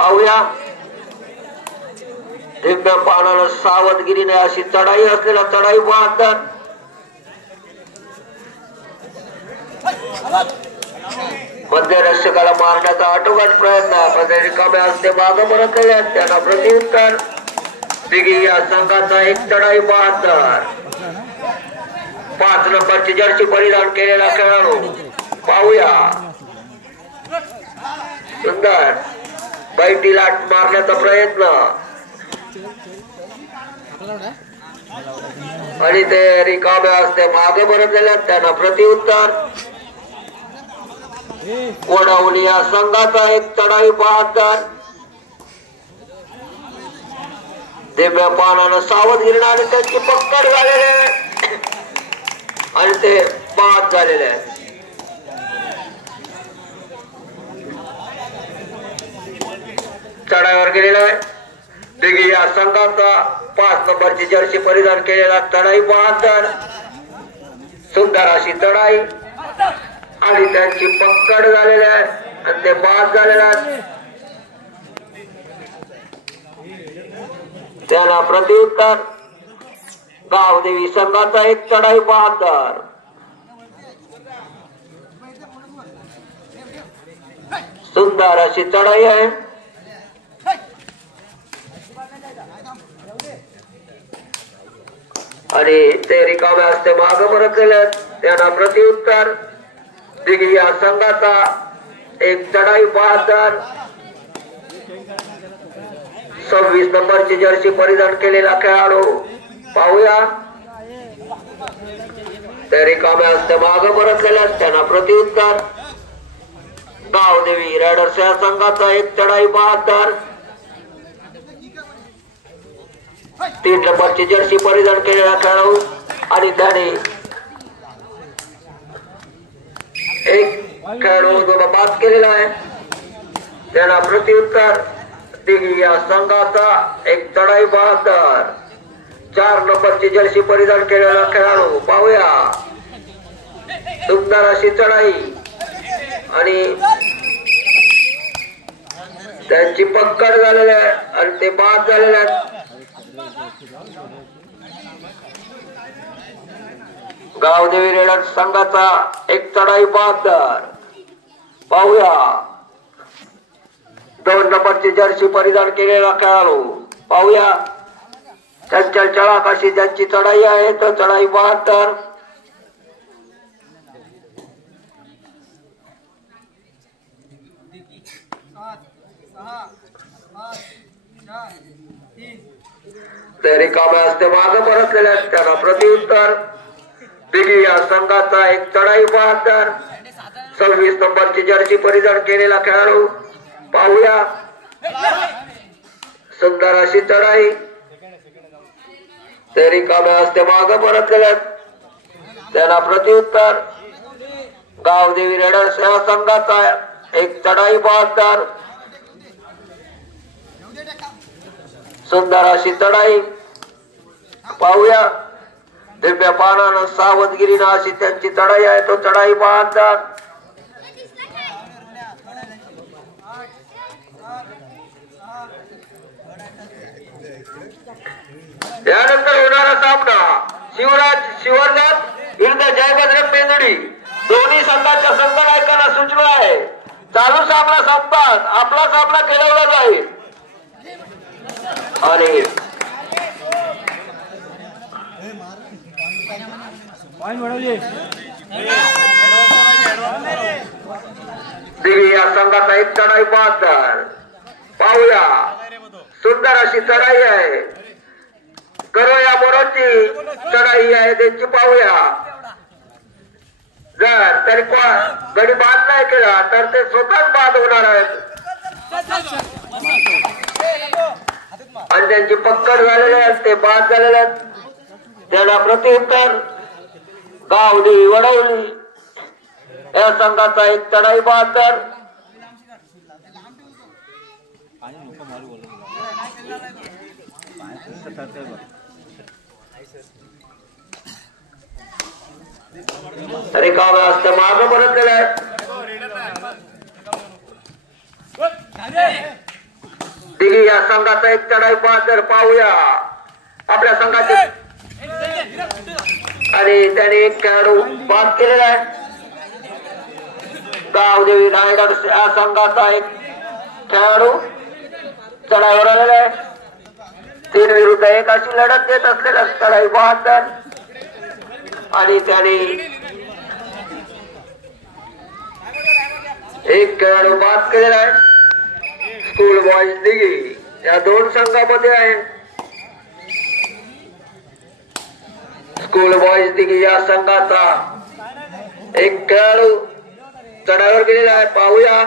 पाहूया दिव्य पानाला सावधगिरीने अशी चढाई असलेला चढाई बहादर मध्य रक्षकाला मारण्याचा आटोकाट प्रयत्न पण रिकाम्या हस्ते मागे परत गेल्यात त्यांना प्रत्युत्तर दिघी या संघाचा एक चढाई बहादर 5 नंबरची जर्सी परिधान केलेला खेळाडू पाहूया सुंदर बैठी लाट मारण्याचा प्रयत्न आणि ते रिकाम्या हस्ते मागे परत गेल्यात त्यांना प्रत्युत्तर कोणावली या संघाचा एक चढाई बहादर दिव्य पानानं सावधगिरीने आणि त्यांची पकड झालेली आहे आणि ते बाद झालेले आहे चढाईवर गेलेला आहे दिघी या संघाचा 5 नंबरची जर्सी परिधान केलेला चढाई बहादर सुंदर अशी चढाई आणि त्यांची पकड झालेली आहे आणि ते बाद झालेले आहेत त्यांना प्रत्युत्तर गावदेवी संघाचा एक चढाई बहादर सुंदर अशी चढाई आहे आणि ते रिकाम्या हस्ते मागे परत गेले त्यांना प्रत्युत्तर दिघी या संघाचा एक चढाई बहादर 26 नंबरची जर्सी परिधान केलेला खेळाडू पाहूया ते रिकाम्या हस्ते मागे परत गेल्यास त्यांना प्रत्युत्तर गावदेवी रायडर्स या संघाचा एक चढाई बहादर 3 नंबरची जर्सी परिधान केलेला खेळाडू आणि त्याने एक खेळाडू बाद केलेला आहे त्यांना प्रत्युत्तर दिघी या संघाचा एक चढाई बहादर 4 नंबरची जर्सी परिधान केलेला खेळाडू पाहूया सुंदर अशी चढाई आणि त्यांची पकड झालेली आहे आणि ते बाद झालेले आहेत गावदेवी रेडर्स संघाचा एक चढाई बहादर पाहूया 2 नंबरची जर्सी परिधान केलेला खेळाडू पाहूया चंचल चळाक अशी ज्यांची चढाई आहे तर चढाई बहादर ते रिकाम्या हस्ते मागे परत गेले त्यांना प्रत्युत्तर दिघी या संघाचा एक चढाई बहादर 26 नंबरची जर्सी परिधान केलेला खेळाडू पाहूया सुंदर अशी चढाई ते रिकाम्या हस्ते मागे परत गेले त्यांना प्रत्युत्तर गावदेवी रेडर्स या संघाचा एक चढाई बहादर सुंदर अशी चढाई पाहूया दिव्य पानानं सावधगिरीनं अशी त्यांची चढाई आहे तो चढाई बहादर त्यानंतर होणारा सामना शिवरनाथ विरुद्ध जयभद्र मेंदुडी दोन्ही संघाच्या संघनायकांना सूचना आहे चालू सामना संपतात आपला सामना खेळवला जाईल आणि दिघी या संघाचा एक चढाई बहादर पाहूया सुंदर अशी चढाई आहे करो या बरोची चढाई आहे त्यांची पाहूया जर तरी गडी बाद नाही केला तर ते स्वतःच बाद होणार आहेत आणि त्यांची पकड झालेली आहे ते बाद झालेले आहेत त्याला प्रत्युत्तर गावदेवी वडवली या संघाचा एक चढाई बहादर रिकाम्या हस्ते मागे परत गेलाय दिघी या संघाचा एक चढाई बहादर पाहूया आपल्या संघाचे आणि त्याने एक खेळाडू बाद केलेला आहे. गावदेवी रायडर्स या संघाचा एक खेळाडू चढाईवर आलेला आहे. 3 विरुद्ध 1 अशी लढत देत असलेला चढाई बहादर आणि त्याने एक खेळाडू बाद केलेला आहे. स्कूल बॉयज दिघी या 2 संघामध्ये आहे. स्कूल बॉयज दिघी या संघाचा एक खेळाडू चढाईवर गेलेला आहे. पाहूया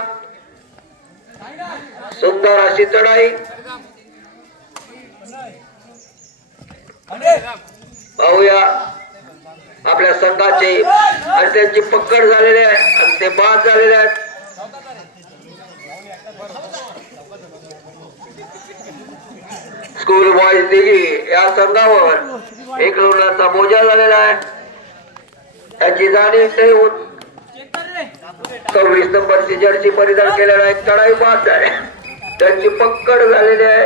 सुंदर अशी चढाई. पाहूया आपल्या संघाचे आणि त्यांची पकड झालेली आहे आणि ते बाद झालेले आहेत. स्कूल बॉयज दिघी या संघावर 1 रनचा मोजा झालेला आहे. त्याची जाणीव ठेवून 26 नंबरची जर्सी परिधान केलेला एक चढाई बाद आहे. त्यांची पकड झालेली आहे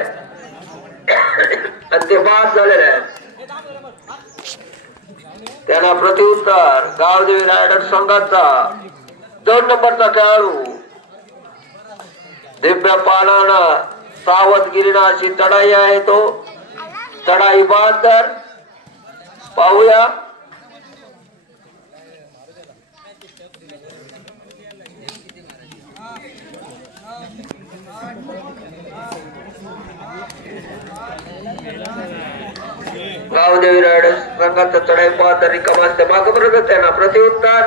आणि ते बाद झालेले आहे. त्यांना प्रत्युत्तर गावदेवी रायडर संघाचा 2 नंबरचा खेळाडू दिव्य पानानं सावधगिरीनं अशी चढाई आहे. तो चढाई बहादर पाहूया गावदेवी रायडर्स संघाचा चढाई बहादर रिकामा असते मागे परत त्यांना प्रत्युत्तर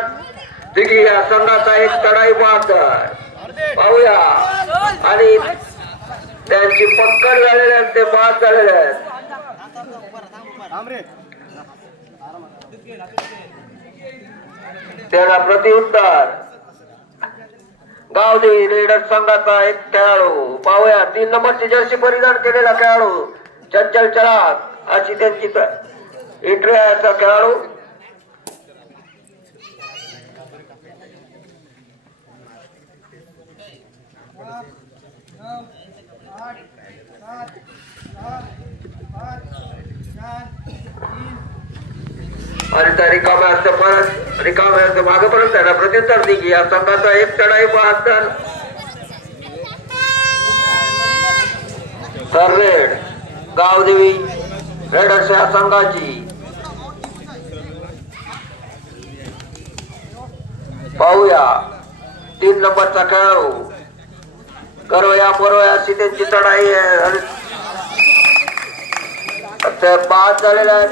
दिघी या संघाचा एक चढाई बहादर पाहूया आणि त्यांची पकड झालेली आहे ते बाद झालेले आहेत. त्यांना प्रत्युत्तर गावदेवी रायडर्स संघाचा एक खेळाडू पाहूया 3 नंबरची जर्सी परिधान केलेला खेळाडू चंचल चराग अशी त्यांची एंट्री आहे. असा खेळाडू आणि त्या रिकाम्या असतं परत रिकाम्या असतं मागे परत त्यांना प्रत्युत्तर दिघी या संघाचा एक चढाई बहादर रेड गावदेवी रायडर्स या संघाची पाहूया 3 नंबरचा खेळाडू करवया परवया अशी त्यांची चढाई आहे. ते बाद झालेला आहे.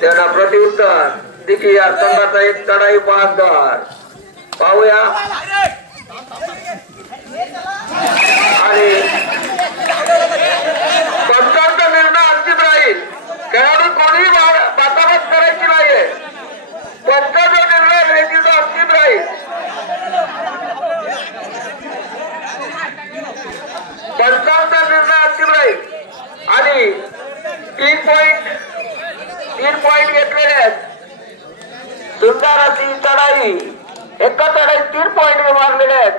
त्यांना प्रत्युत्तर दिघी या संघाचा एक चढाई बहादर पाहूया आणि पंचांचा निर्णय अंतिम राहील. खेळाडू कोणी बाताबात करायची नाहीये. पंचांचा निर्णय रेतीचा अंतिम राहील. पंचांचा निर्णय अंतिम राहील आणि 3 पॉइंट घेतलेले आहेत. सुंदर अशी चढाई एका चढाईत 3 पॉइंट मारलेले आहेत.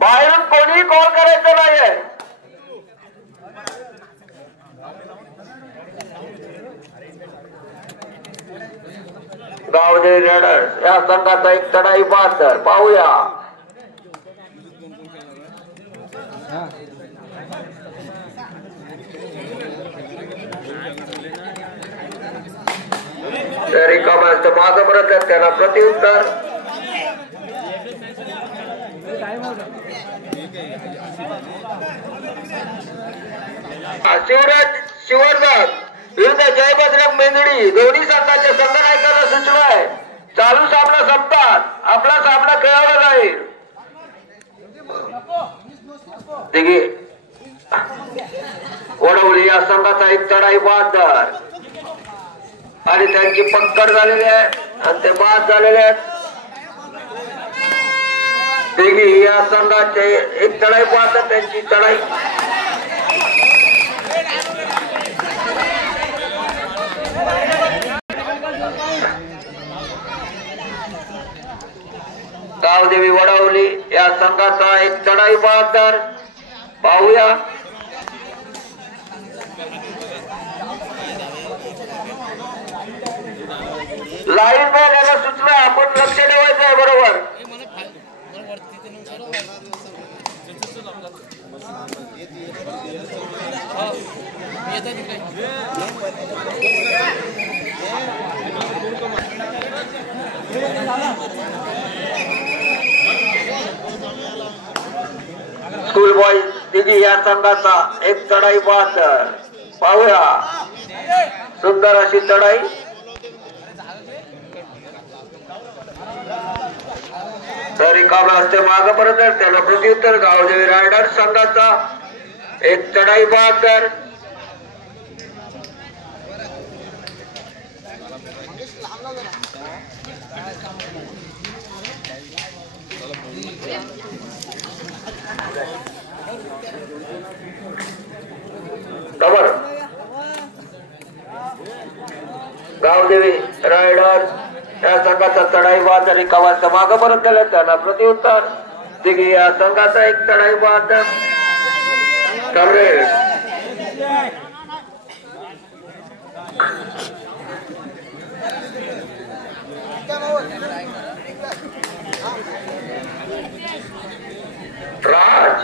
बाहेरून कोणी कॉल करायचं नाहीये. गावदेवी रायडर्स या संघाचा एक चढाई बहादर पाहूया रिकामा माग परत त्यांना प्रत्युत्तर शिवराज शिवर्धन विरुद्ध जय बजरंग मेंदडी दोन्ही संघाच्या संघनायकांना सूचना आहे. चालू सामना संपतात आपला सामना खेळवला जाईल. वडवली या संघाचा एक चढाई बहादर आणि त्यांची पकड झालेली आहे आणि ते बाद झालेले आहेत. दिघी या संघाचे एक चढाई बहादर त्यांची चढाई गावदेवी वडवली या संघाचा एक चढाई बहादर पाहूया. लाईन मॅन याला सूचना आपण लक्ष ठेवायचं आहे. बरोबर स्कूल बॉय दिघी या संघाचा एक चढाई बहादर पाहूया. सुंदर अशी चढाई. तरी काम असते माग परत त्याला प्रत्युत्तर गावदेवी रायडर संघाचा एक चढाई बहादर. गावदेवी रायडर या संघाचा चढाई बहादर एका वाजता माग परत गेला त्यांना प्रत्युत्तर. दिघी या संघाचा एक चढाई बहादर. राज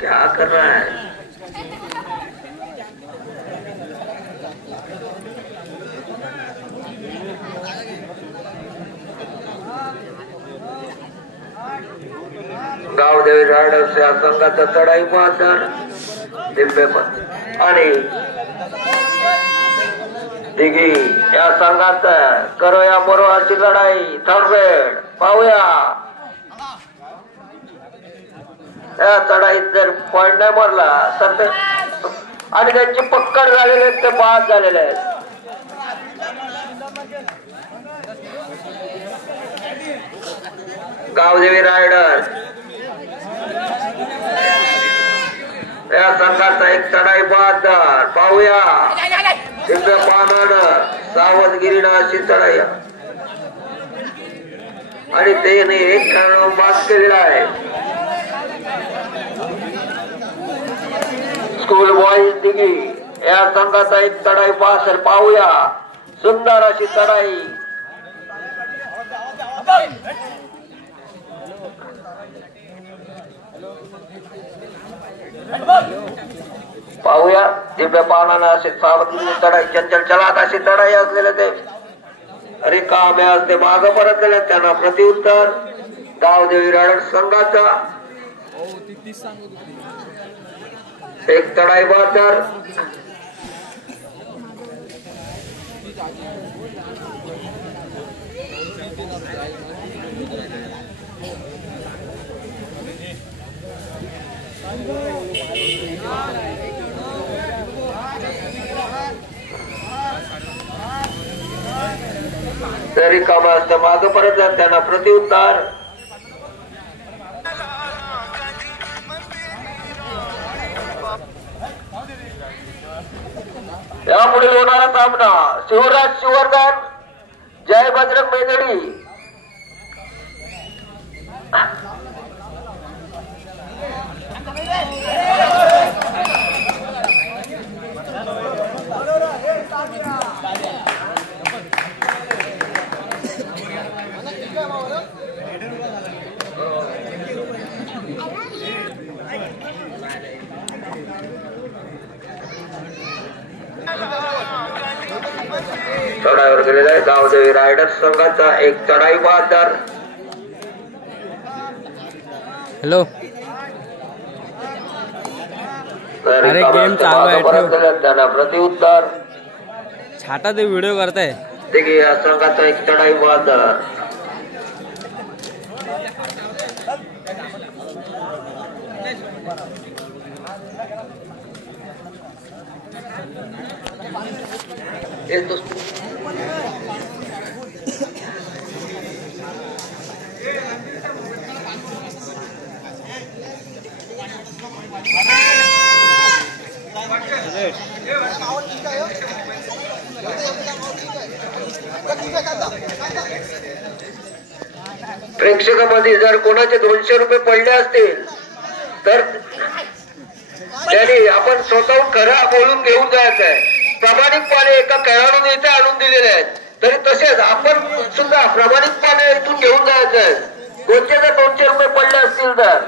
क्या कर रहा है? गावदेवी रायडर्स या संघाचा चढाई बहादर दिव्यपत आणि दिघी या संघाचा करो या बरोबरची लढाई थर्ड रेड पाहूया. या चढाईत जर पॉइंट नाही मारला तर आणि त्यांची पक्कड झालेले आहेत ते बाद झालेले आहेत. गावदेवी रायडर्स या संघाचा एक चढाई बहादर पाहूया. दिव्य पानानं सावधगिरीनं अशी चढाई आणि त्याने एक खेळाडू बाद केलेला आहे. स्कूल बॉईज दिघी या संघाचा एक चढाई बहादर पाहूया. सुंदर अशी चढाई. पाहूया दिव्य पानानं असे सावधगिरी चढाई चंचल चलात अशी चढाई असलेले ते रिकामे असते माग परत गेले त्यांना प्रत्युत्तर. गावदेवी रायडर संघाचा एक चढाई बहादर. तरी काम असतं माग परत जात त्यांना प्रत्युत्तर. यापुढे होणारा सामना शिवराज शिवर्धन जय बजरंग मेदडी. चढाईवर गेलेला आहे गावदेवी रायडर्स संघाचा एक चढाई बहादर. हॅलो अरे गेम चालू आहे त्याला प्रत्युत्तर. छाटा ते व्हिडिओ करताय. देखील या संघाचा एक चढाई बहादर. प्रेक्षकामध्ये जर कोणाचे 200 रुपये पडले असतील तर त्यांनी आपण स्वतःहून खरं बोलून घेऊन जायचं आहे. प्रामाणिकपणे एका खेळाडूने इथे आणून दिलेले आहेत तरी तसेच आपण सुद्धा प्रामाणिकपणे इथून घेऊन जायचं आहे. कोणते जर 200 रुपये पडले असतील तर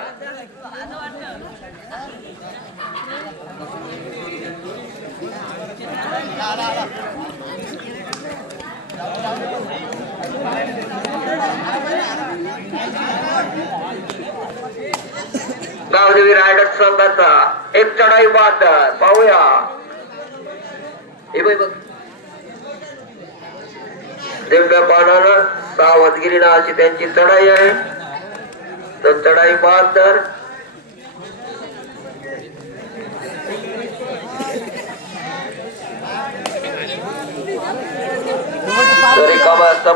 गावदेवी रायडर संघाचा एक चढाई बहादर पाहूया. दिव्य बाणानं सावधगिरीनं अशी त्यांची चढाई आहे. तर चढाई बहादर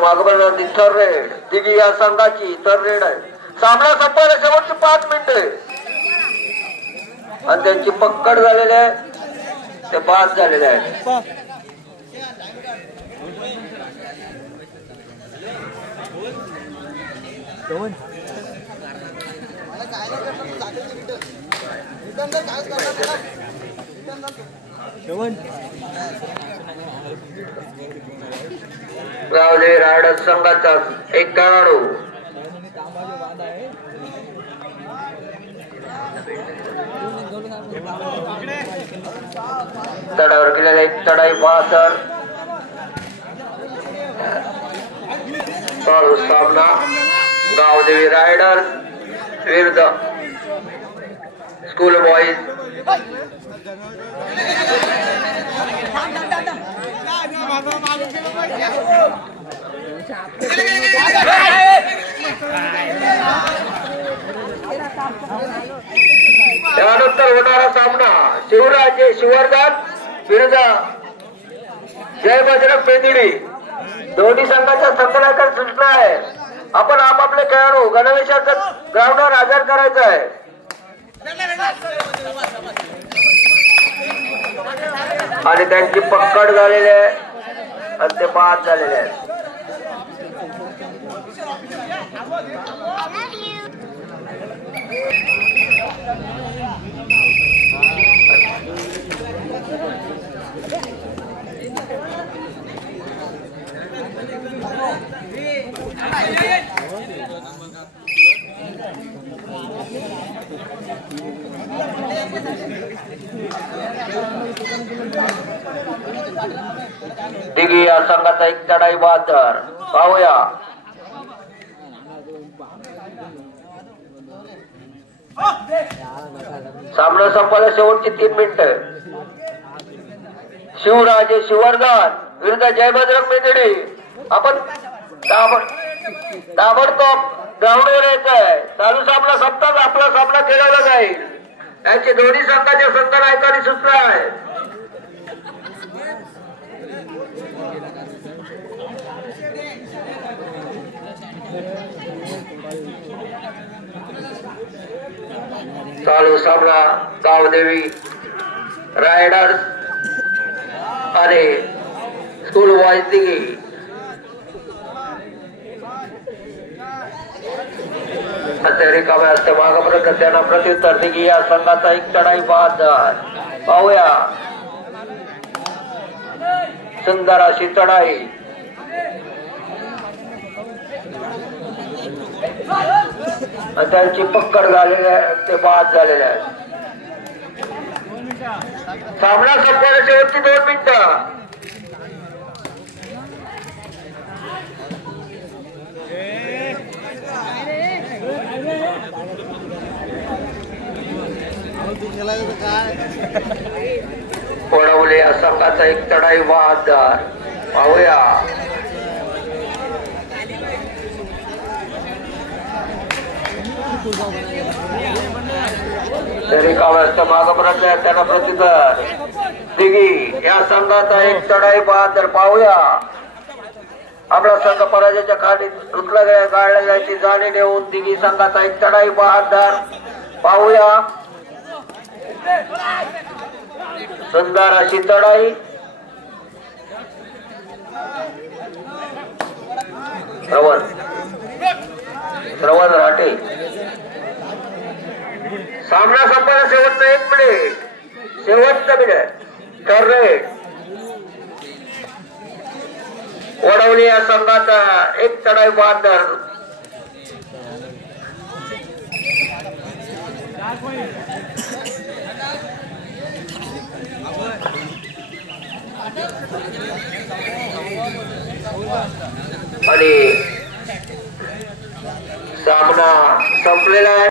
मागवणारी थर रेड दिगी या संघाची थर रेड आहे. सामना संपवला शेवटची 5 मिनिटे आणि त्यांची पक्कड झालेली आहे. ते 5 झालेले आहेत. गावदेवी रायडर संघाचा एक खेळाडू तडावर केलेला एक चढाई बहादर सामना गावदेवी रायडर विरुद्ध स्कूल बॉईज. त्यानंतर होणारा सामना शिवराजे शिवर्धन विरुद्ध जय बजरंग पेंदिडी. दोन्ही संघाच्या संघटनाचा सूचना आहे. आपण आपापले खेळाडू गणवेशाचा ग्राउंडवर हजर करायचं आहे. आणि त्यांची पक्कड झालेली आहे आणि ते 5 झालेले आहेत. दिगी या संघाचा एक चढाई बहादर पाहूया. सामना संपवला शेवटची 3 मिनिटं. शिवराजे शिवर्धन विरुद्ध जय बजरंग पेंदिडी. आपण ताबडतोब ग्राउंडवर यायचंय. चालू सामना संपताच आपला सामना खेळवला जाईल. त्यांचे दोन्ही संघाच्या संघनायकांनी सूचना आहे. चालू सामना गावदेवी रायडर्स आणि स्कूल बॉईज दिगी. रिकाम्या असते मागपर्यंत त्यांना प्रत्युत्तर दिगी या संघाचा एक चढाई बहादर पाहूया. सुंदर अशी चढाई. त्यांची पक्कड झालेली आहे. ते 5 झालेले आहेत. सामना संपवला शेवटची 2 मिनिटं. कोडवले या संघाचा एक चढाई बहादर पाहूया. मागपर्यंत त्यांना प्रत्युत्तर दिगी या संघाचा एक चढाई बहादर पाहूया. आपला संघ पराजयाच्या खाली रुतला गाळल्या जायची जाणे देऊन दिगी संघाचा एक चढाई बहादर पाहूया. सुंदर अशी चढाई. रवन श्रवण राठे. सामना संपायला शेवटचा 1 मिनिट. शेवटचा मिनिट. टर्रेट वडवली या संघाचा एक चढाई बहादर. आणि सामना संपलेला आहे.